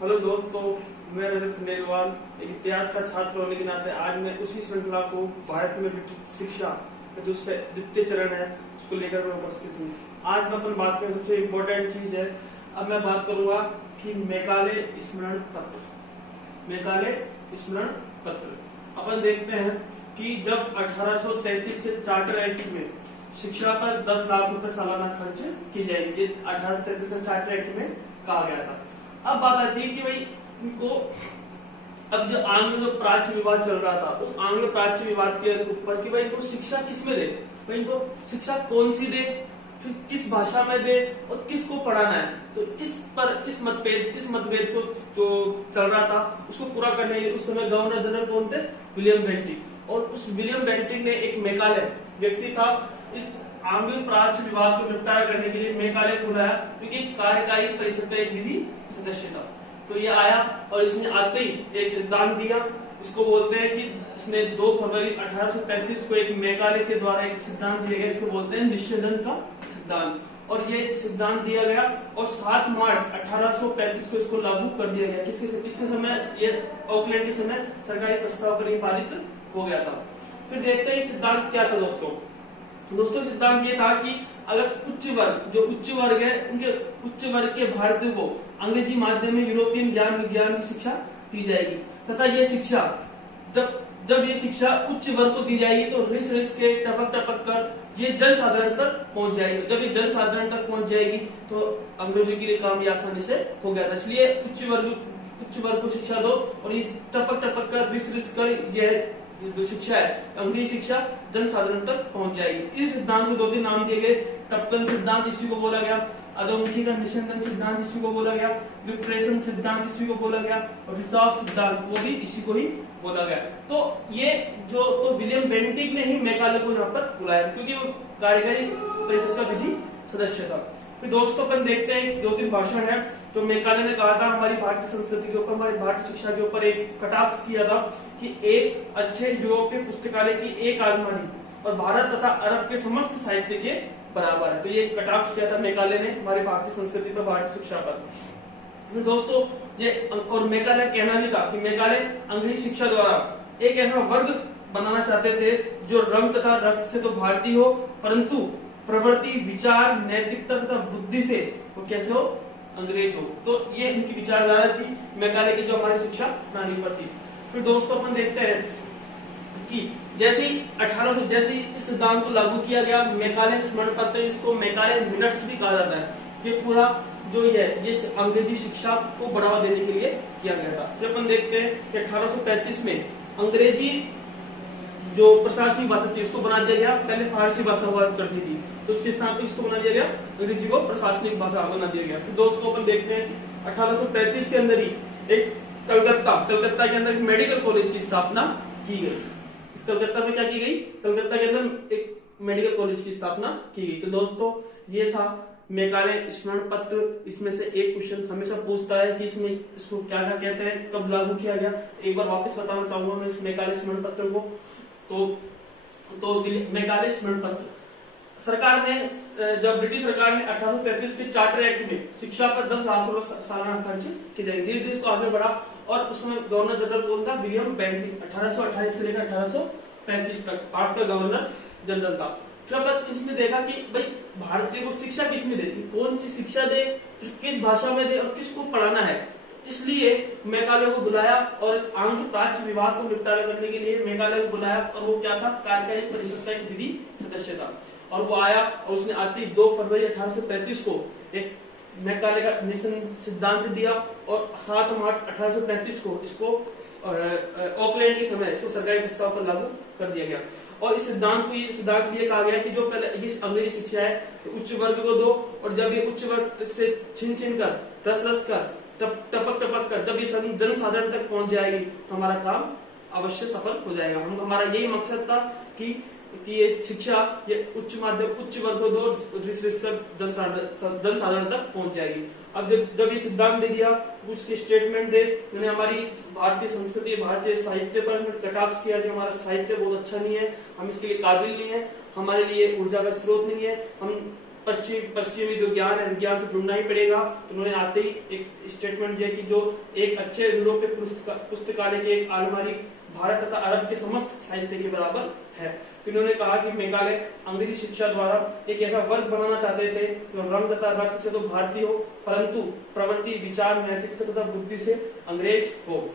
Hello दोस्तों, मैं रजत खंडेलवाल एक इतिहास का छात्र होने के नाते आज मैं उसी श्रृंखला को भारत में ब्रिटिश शिक्षा का जो द्वितीय चरण है उसको लेकर मैं उपस्थित हूँ। आज मैं अपन बात करें सबसे इम्पोर्टेंट चीज है। अब मैं बात करूंगा कि मैकाले स्मरण पत्र। मैकाले स्मरण पत्र अपन देखते हैं कि जब 1833 के चार्टर एक्ट में शिक्षा पर 10 लाख रुपए सालाना खर्च की जाएगी, 1833 के चार्टर एक्ट में कहा गया था। अब बात आती है कि भाई इनको अब जो आंग्ल जो प्राच्य विवाद चल रहा था उस आंग्ल प्राच्य विवाद के ऊपर कि भाई इनको शिक्षा किसमें दे, भाई इनको शिक्षा कौन सी दे, फिर किस भाषा में दे और किसको पढ़ाना है। तो इस मतभेद को जो चल रहा था उसको पूरा करने के लिए उस समय गवर्नर जनरल कौन थे, विलियम बेंटिक। और उस विलियम बेंटिक ने एक मैकाले व्यक्ति था, इस आंग्ल प्राच्य विवाद को निपटारा करने के लिए मैकाले को बुलाया, क्योंकि कार्यकारी परिषद का एक विधि सदस्य था। तो ये आया और इसने आते ही एक सिद्धांत दिया। इसको बोलते हैं कि इसने 2 फरवरी 1835 को एक मैकाले के द्वारा एक सिद्धांत दिया गया, इसको बोलते हैं निश्चयदन का सिद्धांत। और ये सिद्धांत दिया गया और 7 मार्च 1835 को इसको लागू कर दिया गया। किसके समय, ये ऑकलैंड के समय सरकारी प्रस्ताव पर पारित हो गया था। फिर देखते हैं सिद्धांत क्या था दोस्तों सिद्धांत ये था कि अगर जो उच्च वर्ग है उनके उच्च वर्ग के भारतीयों को अंग्रेजी माध्यम में यूरोपियन ज्ञान विज्ञान की शिक्षा दी जाएगी तथा ये शिक्षा जब ये शिक्षा उच्च वर्ग को दी जाएगी तो रिस के टपक कर ये जन साधारण तक पहुंच जाएगी। जब ये जन साधारण तक पहुंच जाएगी तो अंग्रेजों के लिए काम ये आसानी से हो गया था। इसलिए उच्च वर्ग को शिक्षा दो और ये टपक कर रिस कर यह जो शिक्षा है अंग्रेजी शिक्षा जन साधारण तक पहुंच जाएगी। इस सिद्धांत को 2-3 नाम दिए गए। टपकन सिद्धांत इसी को बोला गया, अधोमुखी का निस्यंदन सिद्धांत इसी को बोला गया, विप्रेशन सिद्धांत इसी को बोला गया और रिसाव सिद्धांत वो भी इसी को ही बोला गया। तो ये तो विलियम बेंटिक ने ही मैकाले को यहाँ पर बुलाया क्योंकि वो कार्यकारी परिषद का विधि सदस्य था। फिर दोस्तों अपन देखते हैं 2-3 भाषण है जो मैकाले ने कहा था हमारी भारतीय संस्कृति के ऊपर, हमारी भारतीय शिक्षा के ऊपर एक कटाक्ष किया था कि एक अच्छे यूरोपीय पुस्तकालय की एक अलमारी और भारत तथा अरब के समस्त साहित्य के बराबर है। तो ये कटाक्ष किया था मैकाले ने हमारी भारतीय संस्कृति पर, भारतीय शिक्षा पर। दोस्तों ये और मैकाले कहना भी था कि मैकाले अंग्रेजी शिक्षा द्वारा एक ऐसा वर्ग बनाना चाहते थे जो रंग तथा रक्त से तो भारतीय हो परंतु प्रवृत्ति, विचार, नैतिकता तथा बुद्धि से वो कैसे हो, अंग्रेज हो। तो ये इनकी विचारधारा थी मैकाले की जो हमारी शिक्षा प्रणाली पर थी। फिर दोस्तों अपन देखते हैं कि जैसे ही 1800 जैसे ही इस सिद्धांत को लागू किया गया मैकाले स्मरण पत्र, इसको मैकाले मिनट्स भी कहा जाता है। ये पूरा जो ये अंग्रेजी शिक्षा को बढ़ावा देने के लिए किया गया था। फिर अपन देखते हैं कि 1835 में अंग्रेजी जो प्रशासनिक भाषा थी उसको बना दिया गया। पहले फारसी भाषा हुआ करती थी तो उसके स्थान पर इसको बना दिया गया, अंग्रेजी को प्रशासनिक भाषा बना दिया गया। फिर दोस्तों अपन देखते हैं 1835 के अंदर ही एक कलकत्ता के अंदर एक मेडिकल कॉलेज की स्थापना की गई। इस कलकत्ता में क्या की गई, कलकत्ता के अंदर एक मेडिकल कॉलेज की स्थापना की गई। तो दोस्तों ये था मैकाले स्मरण पत्र। इसमें से एक क्वेश्चन हमेशा पूछता है कि इसमें इसको क्या कहते हैं, कब लागू किया गया। एक बार वापस बताना चाहूंगा मैं इस मैकाले स्मरण पत्र को। तो मैकाले स्मरण पत्र सरकार ने, जब ब्रिटिश सरकार ने 1833 के चार्टर एक्ट में शिक्षा पर 10 लाख रुपए सालाना खर्च की जाएगी, धीरे धीरे इसको आगे बढ़ा और उसमें गवर्नर जनरल कौन था, विलियम बेंटिक। 1828 से लेकर 1835 तक भारत का गवर्नर जनरल था। फिर अब इसमें देखा कि भाई भारतीय को शिक्षा किसमें देती, कौन सी शिक्षा दे, फिर किस भाषा में दे और किसको पढ़ाना है। इसलिए मैकाले को बुलाया और इस आंग्ल प्राच्य विवाद को निपटारा करने के लिए मैकाले को बुलाया और वो क्या था, कार्यकारी परिषद का एक विधि सदस्य था। और वो आया और उसने आती 2 फरवरी 1835 को एक मैकाले का सिद्धांत दिया और 7 मार्च 1835 को इसको ऑकलैंड के समय इसको सरकारी प्रस्ताव पर लागू कर दिया गया। और इस सिद्धांत भी कहा गया कि जो पहले इस अंग्रेजी शिक्षा है तो उच्च वर्ग को दो और जब ये उच्च वर्ग से छिन कर रस कर टपक कर जब ये जन साधारण तक पहुंच जाएगी तो हमारा काम अवश्य सफल हो जाएगा। हमारा यही मकसद था कि ये शिक्षा ये उच्च वर्ग को दो, रिस कर जन साधारण तक पहुंच जाएगी। अब जब ये सिद्धांत दे दिया उसके स्टेटमेंट दे, मैंने हमारी भारतीय संस्कृति भारतीय साहित्य पर कटाक्ष किया कि हमारा साहित्य बहुत अच्छा नहीं है, हम इसके लिए काबिल नहीं है, हमारे लिए ऊर्जा का स्रोत नहीं है, हम पश्चिमी जो ज्ञान है, विज्ञान से जुड़ना ही पड़ेगा। तो उन्होंने आते ही एक स्टेटमेंट दिया कि जो एक अच्छे यूरोपीय पुस्तकालय की एक अलमारी भारत तथा अरब के समस्त साहित्य के बराबर है। फिर उन्होंने कहा कि मेघालय अंग्रेजी शिक्षा द्वारा एक ऐसा वर्ग बनाना चाहते थे जो रंग तथा रक्त से तो भारतीय हो, परंतु प्रवृत्ति, विचार, नैतिकता तथा बुद्धि से अंग्रेज हो।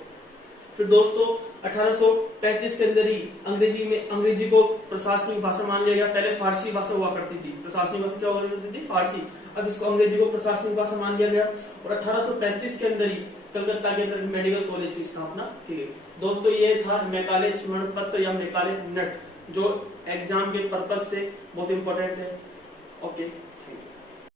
फिर दोस्तों 1835 के अंदर ही अंग्रेजी को प्रशासनिक भाषा मान लिया गया। पहले फारसी भाषा हुआ करती थी, प्रशासनिक भाषा क्या हुआ करती थी? फारसी। अब इसको अंग्रेजी को प्रशासनिक भाषा मान लिया गया और 1835 के अंदर ही कलकत्ता के अंदर मेडिकल कॉलेज की स्थापना की गई। दोस्तों ये था मैकाले स्मरण पत्र या मैकाले नट, जो एग्जाम के पर्पज से बहुत इंपॉर्टेंट है। ओके।